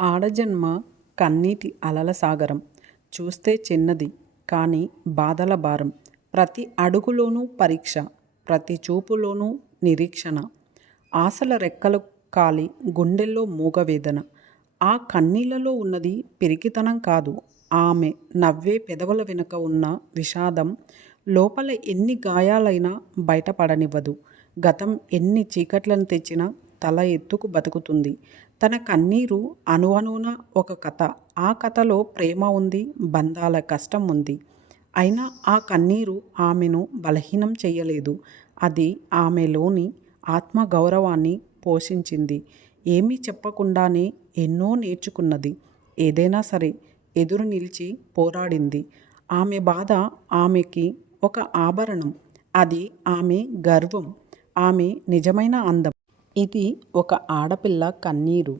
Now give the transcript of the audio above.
ఆడజన్మ కన్నీటి అలల సాగరం. చూస్తే చిన్నది కానీ బాధల భారం. ప్రతి అడుగులోనూ పరీక్ష, ప్రతి చూపులోనూ నిరీక్షణ. ఆశల రెక్కలు కాలి గుండెల్లో మూగవేదన. ఆ కన్నీళ్లలో ఉన్నది పిరికితనం కాదు. ఆమె నవ్వే పెదవుల వెనుక ఉన్న విషాదం లోపల ఎన్ని గాయాలైనా బయటపడనివ్వదు. గతం ఎన్ని చీకట్లను తెచ్చినా తల ఎత్తుకు బతుకుతుంది. తన కన్నీరు అణువణువున ఒక కథ. ఆ కథలో ప్రేమ ఉంది, బంధాల కష్టం ఉంది. అయినా ఆ కన్నీరు ఆమెను బలహీనం చెయ్యలేదు. అది ఆమెలోని ఆత్మగౌరవాన్ని పోషించింది. ఏమీ చెప్పకుండానే ఎన్నో నేర్చుకున్నది. ఏదైనా సరే ఎదురు నిలిచి పోరాడింది. ఆమె బాధ ఆమెకి ఒక ఆభరణం. అది ఆమె గర్వం, ఆమె నిజమైన అందం. ఇది ఒక ఆడపిల్ల కన్నీరు.